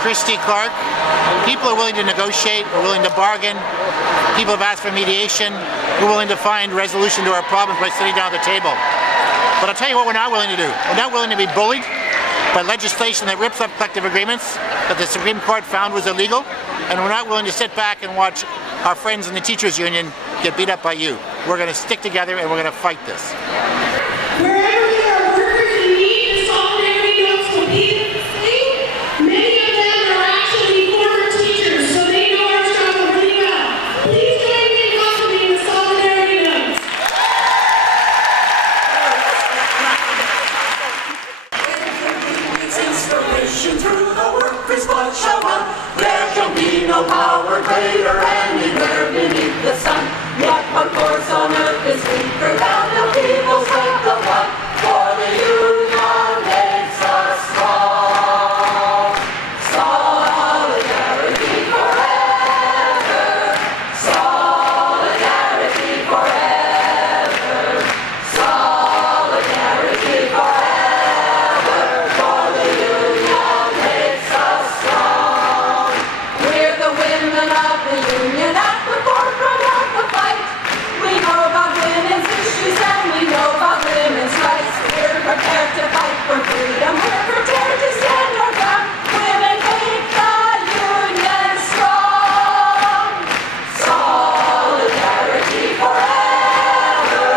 Christy Clark. People are willing to negotiate, are willing to bargain. People have asked for mediation. We're willing to find resolution to our problems by sitting down at the table. But I'll tell you what we're not willing to do. We're not willing to be bullied by legislation that rips up collective agreements that the Supreme Court found was illegal, and we're not willing to sit back and watch our friends in the teachers union get beat up by you. We're going to stick together and we're going to fight this. Wherever there are workers in need of solidarity notes completely, many of them are actually former teachers, so they know our struggle really well. Please join me in welcoming the solidarity notes. Inspiration through the workers' blood shall run. There shall be no power greater anywhere beneath the sun. Yet what force on earth is weaker than the people's strength of one? For the union makes us strong. Solidarity forever. Solidarity forever. Solidarity forever. For the union makes us strong. We're the women of the union at the forefront of the fight. We know about women's issues and we know about women's rights. We're prepared to fight for freedom. We're prepared to stand our ground. Women make the union strong. Solidarity forever.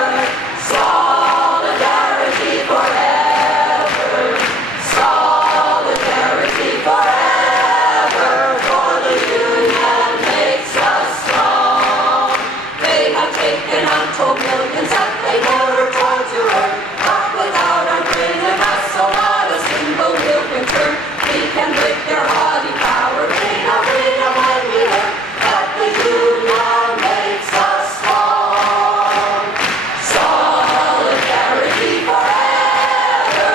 Solidarity forever. Solidarity forever. For the union makes us strong. They have taken untold millions that they never tried to earn. But without our freedom, us, so not a single wheel can turn. We can break their haughty power, gain our freedom when we learn that the union makes us strong. Solidarity forever.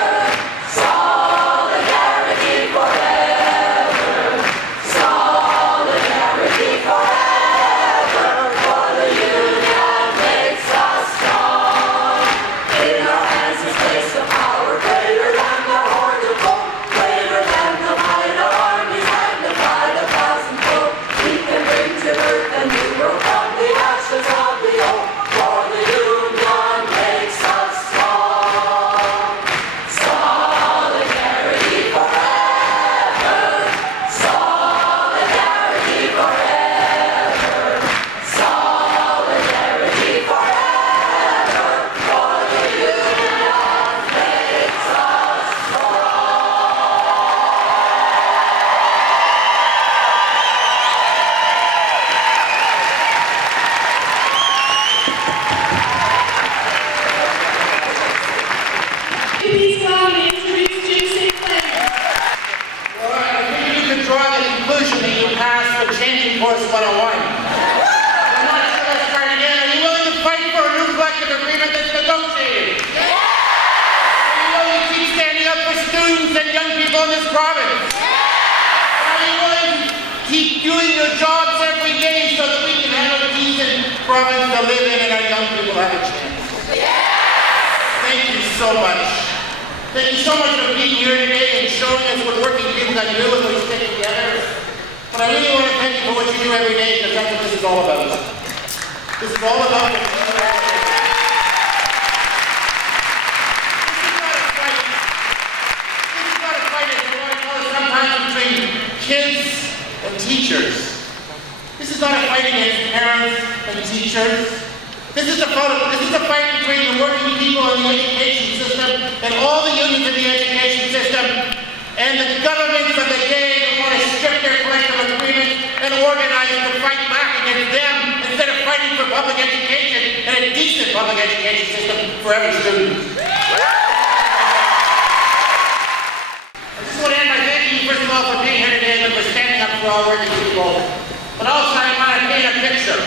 Solidarity forever. Solidarity forever. For the union makes us strong. In our hands is placed a power greater than the horde of gold, greater than the might of armies magnified 1,000-fold. We can bring to birth a new world from the ashes of the old. For the union makes us strong. Solidarity forever. Solidarity forever. Solidarity forever. For the union makes us Please allow me to introduce Jim Sinclair. Well, I think you can draw the conclusion that you passed the Changing Course 101. I'm not sure let's start again. Are you willing to fight for a new collective agreement that's negotiated? Are you willing to keep standing up for students and young people in this province? Are you willing to keep doing your jobs every day so that we can have a decent province to live in and our young people have a chance? Thank you so much. Thank you so much for being here today and showing us what working people can do when we stick together. But I really want to thank you for what you do every day, because that's what this is all about. This is all about what you do every day. This is not a fight, as you want to call it sometimes, between kids and teachers. This is not a fight against parents and teachers. This is a fight between the working people in the education system and all the unions in the education system and the governments of the day that want to strip their collective agreements and organize to fight back against them instead of fighting for public education and a decent public education system for every student. I just want to end by thanking you first of all for being here today and for standing up for all working people. But also I want to paint a picture.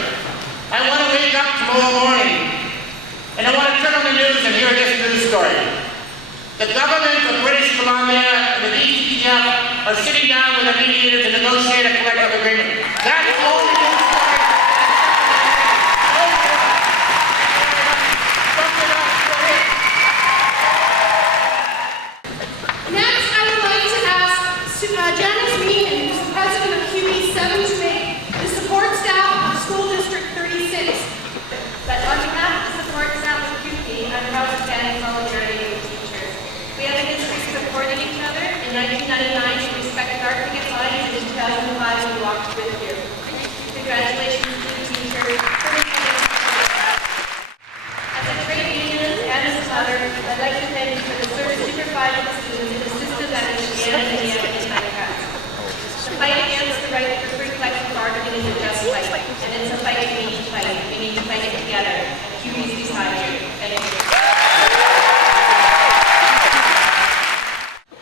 I want to wake up tomorrow morning and I want to turn on the news and hear this news story. The government of British Columbia and the BCTF are sitting down with a mediator to negotiate a collective agreement. That's the only news story. Next, I would like to ask Janice Mean this year. Congratulations to the teachers. As a trade unionist and as a mother, I'd like to thank you for the service you provided the students in the system that is Indiana and America. The fight against the right for free collective bargaining is a just fight, and it's a fight we need to fight. We need to fight it together. QB's beside you. Thank you.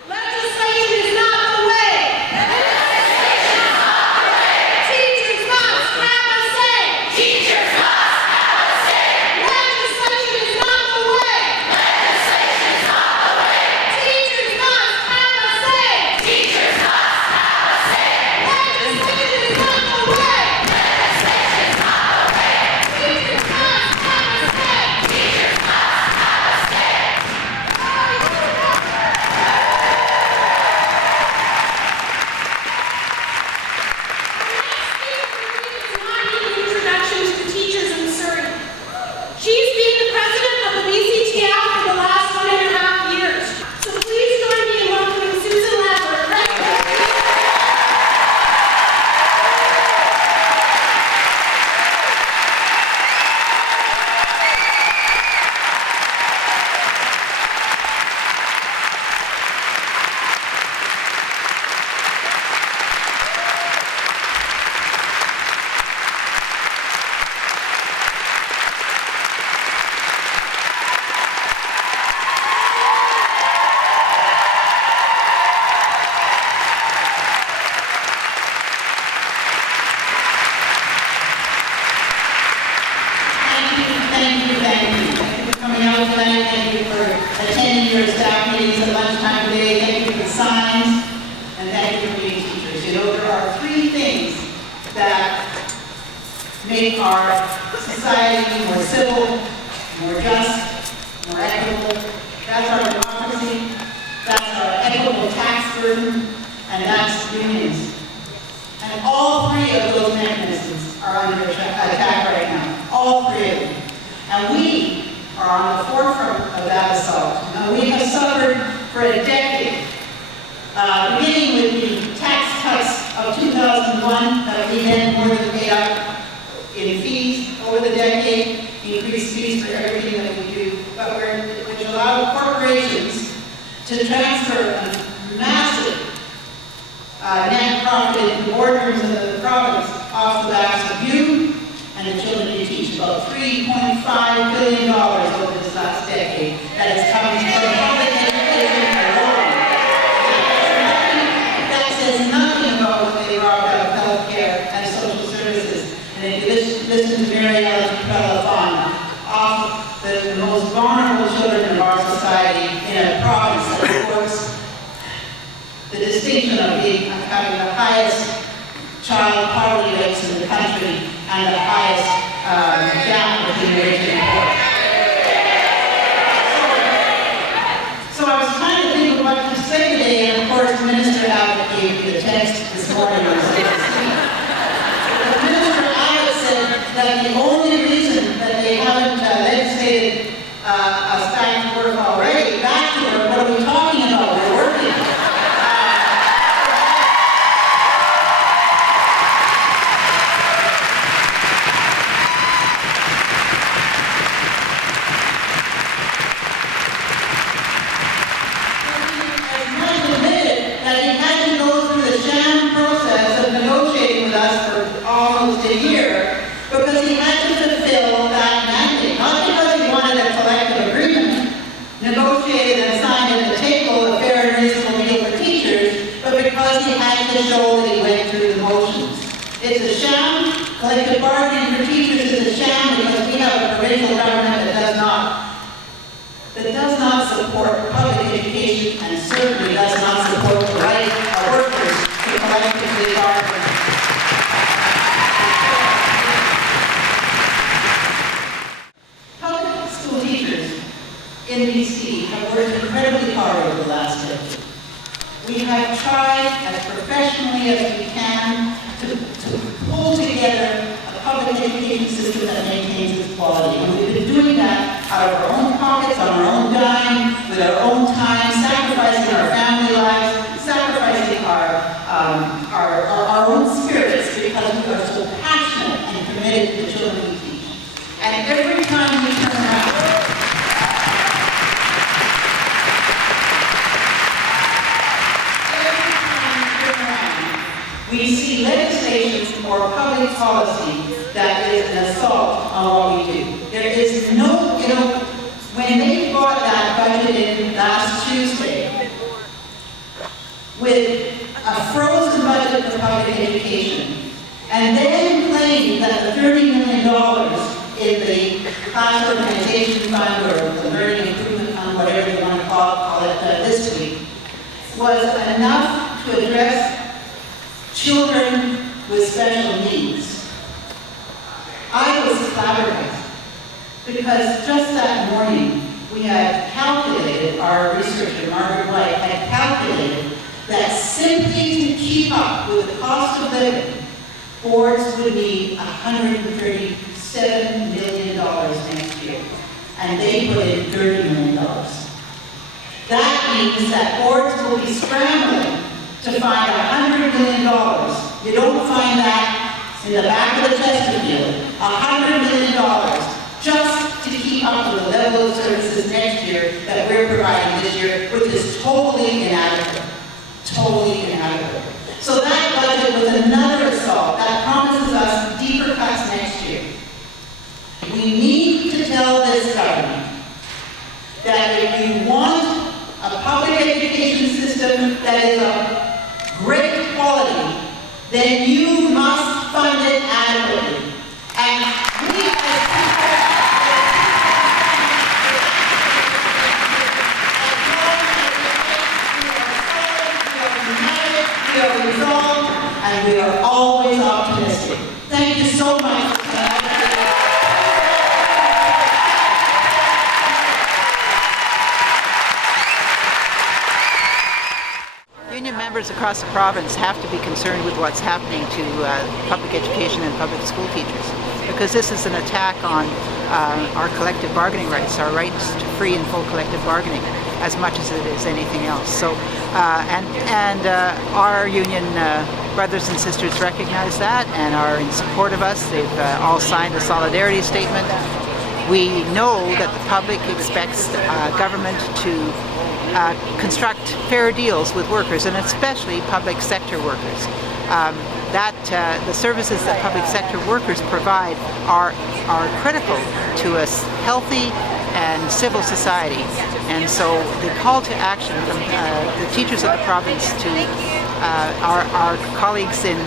Legislation is not the way. Legislation is not the way. Teachers must have a say. Teachers must have a say. Legislation is not the way. Legislation is not the way. Teachers must have a say. Teachers must have a say. Legislation is not the way. Legislation is not the way. Teachers must have a say. Teachers must have a say. Introduction to the teachers in Surrey. She's been the president of the BCTF for the last 1.5 years. So please join me in welcoming Susan Lambert. Thank you for coming out tonight. Thank you for attending your staff meetings at lunchtime today. Thank you for the signs, and thank you for being teachers. You know, there are three things that make our society more civil, more just, more equitable. That's our democracy, that's our equitable tax burden, and that's unions. And all three of those mechanisms are under attack right now. All three of them. And we are on the forefront of that assault. And we have suffered for a decade, beginning with the tax cuts of 2001 that we then more than paid up in fees over the decade, increased fees for everything that we do, but which allowed corporations to transfer a massive net profit in the boardrooms of the province off the backs of you and the children you teach. About $3.5 billion over this last decade that has come from public education alone. That says nothing about what they robbed out of health care and social services. And if you listen to Mary Ellen off the most vulnerable children of our society in a province that supports the distinction of having the highest child poverty rates in the country and the highest gap between rich and poor. So I was trying to think of what to say today, and of course Minister Abbott gave me the text this morning. Minister Abbott said that the only reason that they haven't legislated us back to work already, back to work, what are we talking about? We're working. A year because he had to fulfill that mandate, not because he wanted a collective agreement negotiated and signed at the table, a fair and reasonable deal for teachers, but because he had to show that he went through the motions. It's a sham. Collective bargaining for teachers is a sham because we have a provincial government that does not support public education and certainly does not support the right of workers to collectively bargain. In BC have worked incredibly hard over the last decade. We have tried as professionally as we can to pull together a public education system that maintains its quality. And we've been doing that out of our own pockets, on our own dime, with our own time, sacrificing our family lives, sacrificing our own spirits, because legislation or public policy that is an assault on what we do. There is no, when they brought that budget in last Tuesday with a frozen budget for public education, and then claimed that the $30 million in the class organization fund or the learning improvement fund, whatever you want to call it this week, was enough to address children with special needs. I was flabbergasted because just that morning we had calculated, our researcher Margaret White had calculated that simply to keep up with the cost of living, boards would need $137 million next year, and they put in $30 million. That means that boards will be scrambling to find $100 million. You don't find that in the back of the Chesterfield. $100 million just to keep up with the level of services next year that we're providing this year, which is totally inadequate. Totally inadequate. So that budget was another assault that promises us deeper cuts next year. We need to tell this government that if you want a public education system that is of great quality, then you must fund it adequately. And we as we are resolved, and we are always optimistic. Thank you so much. Union members across the province have to be concerned with what's happening to public education and public school teachers, because this is an attack on our collective bargaining rights, our rights to free and full collective bargaining, as much as it is anything else. So, our union brothers and sisters recognize that and are in support of us. They've all signed a solidarity statement. We know that the public expects government to construct fair deals with workers, and especially public sector workers. The services that public sector workers provide are critical to a healthy and civil society. And so the call to action from the teachers of the province to our colleagues and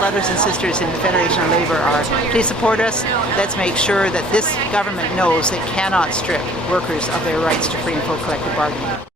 brothers and sisters in the Federation of Labour are, please support us. Let's make sure that this government knows it cannot strip workers of their rights to free and full collective bargaining.